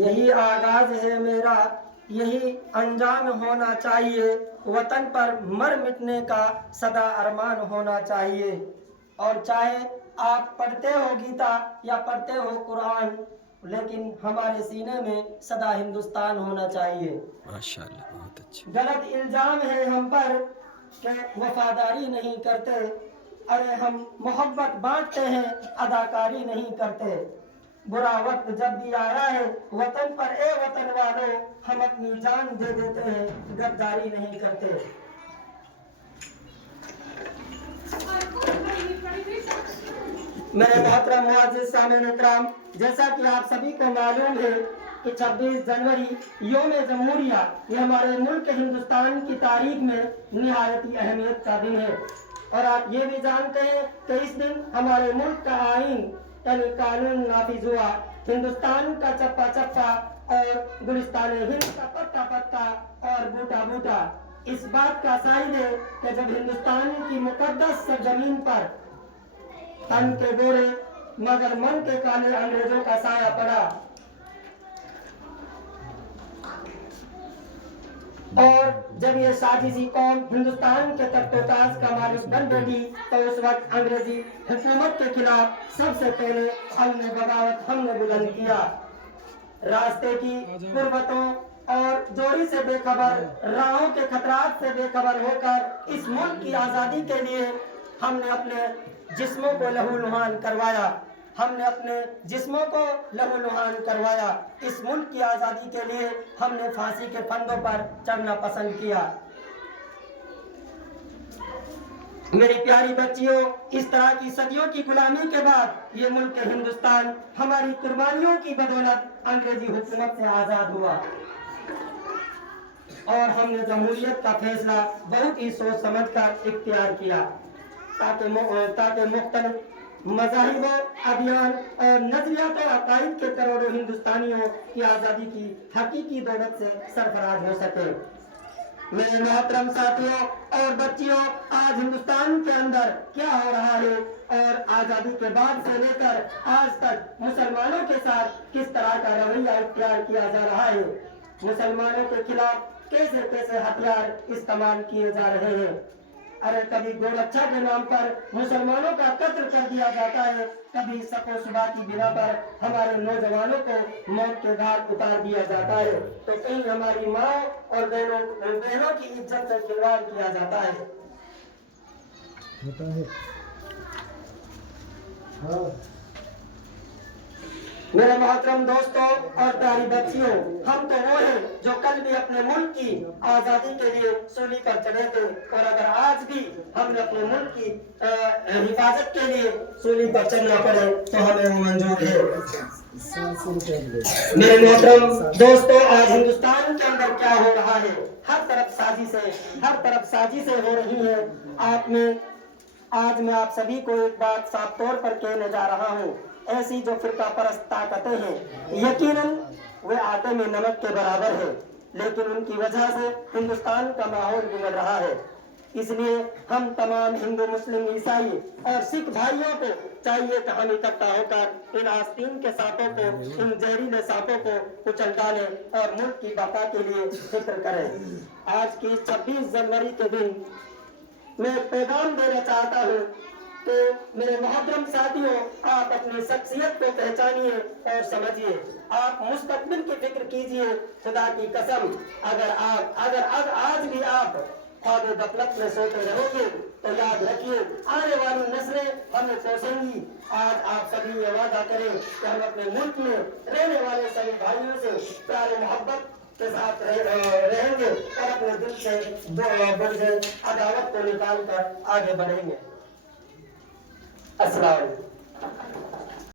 یہی آغاز ہے میرا، یہی انجام ہونا چاہیے، وطن پر مر مٹنے کا سدا ارمان ہونا چاہیے۔ اور چاہے آپ پڑھتے ہو گیتا یا پڑھتے ہو قرآن، لیکن ہمارے سینے میں سدا ہندوستان ہونا چاہیے۔ ماشاءاللہ، بہت اچھا۔ غلط الزام ہے ہم پر کہ وفاداری نہیں کرتے، ارے ہم محبت بانٹتے ہیں، اداکاری نہیں کرتے۔ برا وقت جب بھی آیا ہے وطن پر، اے وطن والوں، ہم اپنی جان دے دیتے ہیں، غداری نہیں کرتے۔ میرے محترم معزز سامعین اکرام، جیسا کہ آپ سبھی کو معلوم ہے کہ 26 جنوری یوم جمہوریہ یہ ہمارے ملک ہندوستان کی تاریخ میں نہایت اہمیت کا دن ہے، اور آپ یہ بھی جانتے ہیں کہ اس دن ہمارے ملک کا آئین یعنی قانون نافذ ہوا۔ ہندوستان کا چپا چپا اور گلستان ہند کا پتا پتا اور بوٹا بوٹا اس بات کا شاہد ہے کہ جب ہندوستان کی مقدس سرزمین پر تن کے گورے مگر من کے کالے انگریزوں کا سایہ پڑا اور جب یہ سازشی قوم ہندوستان کے تخت و تاج کا مالک بن بیٹھی، تو اس وقت انگریزی حکومت کے خلاف سب سے پہلے ہم نے بغاوت ہم نے بلند کیا۔ راستے کی غربتوں اور جوڑی سے بے خبر، راہوں کے خطرات سے بے خبر ہو کر اس ملک کی آزادی کے لیے ہم نے اپنے جسموں کو لہو لہان کروایا، ہم نے اپنے جسموں کو لہو لہان کروایا۔ اس ملک کی آزادی کے لیے ہم نے پھانسی کے پھندوں پر چڑھنا پسند کیا۔ میری پیاری بچیوں، اس طرح کی صدیوں کی غلامی کے بعد یہ ملک ہندوستان ہماری قربانیوں کی بدولت انگریزی حکومت سے آزاد ہوا، اور ہم نے جمہوریت کا فیصلہ بہت ہی سوچ سمجھ کر اختیار کیا، تاکہ مختلف مذاہبوں، ادیان اور نظریات و عقائد کے کروڑوں ہندوستانیوں کی آزادی کی حقیقی دولت سے سرفراز ہو سکے۔ میرے محترم ساتھیوں اور بچیوں، آج ہندوستان کے اندر کیا ہو رہا ہے اور آزادی کے بعد سے لے کر آج تک مسلمانوں کے ساتھ کس طرح کا رویہ اختیار کیا جا رہا ہے، مسلمانوں کے خلاف کیسے کیسے ہتھیار استعمال کیے جا رہے ہیں۔ ارے کبھی گورکھا کے نام پر مسلمانوں کا قتل کر دیا جاتا ہے، کبھی شک و شبہ کی بنا پر ہمارے نوجوانوں کو موت کے گھاٹ اتار دیا جاتا ہے، تو کہیں ہماری ماں اور بہنوں کی عزت سے کھلواڑ کیا جاتا ہے۔ میرے محترم دوستوں اور پیاری بچیوں، ہم تو وہ ہیں جو کل بھی اپنے ملک کی آزادی کے لیے سولی پر چڑھے تھے، اور اگر آج بھی ہم نے اپنے ملک کی حفاظت کے لیے سولی پر چڑھنا پڑے تو ہمیں وہ منظور ہے۔ میرے محترم دوستوں، آج ہندوستان کے اندر کیا ہو رہا ہے؟ ہر طرف سازشیں ہو رہی ہیں۔ آج میں آپ سبھی کو ایک بات صاف طور پر کہنے جا رہا ہوں، ایسی جو فرقہ پرست طاقتیں ہیں یقیناً وہ آٹے میں نمک کے برابر ہے، لیکن ان کی وجہ سے ہندوستان کا ماحول بگڑ رہا ہے۔ اس لیے ہم تمام ہندو، مسلم، عیسائی اور سکھ بھائیوں کو چاہیے کہ ہم اکٹھا ہو کر ان آستین کے سانپوں کو، ان زہریلے سانپوں کو کچل ڈالیں اور ملک کی بقا کے لیے فکر کریں۔ آج کی 26 جنوری کے دن میں ایک پیغام دینا چاہتا ہوں کہ میرے محترم ساتھیوں، آپ اپنی شخصیت کو پہچانیے اور سمجھیے، آپ مستقبل کی فکر کیجیے۔ خدا کی قسم، اگر آج بھی آپ خواب غفلت میں سوتے رہو گے تو یاد رکھیے آنے والی نسلیں ہمیں کوسیں گی۔ آج آپ سبھی یہ وعدہ کریں کہ ہم اپنے ملک میں رہنے والے سبھی بھائیوں سے پیار و محبت کے ساتھ رہیں گے اور اپنے دل سے بغض عداوت کو نکال کر آگے بڑھیں گے۔ السلام علیکم۔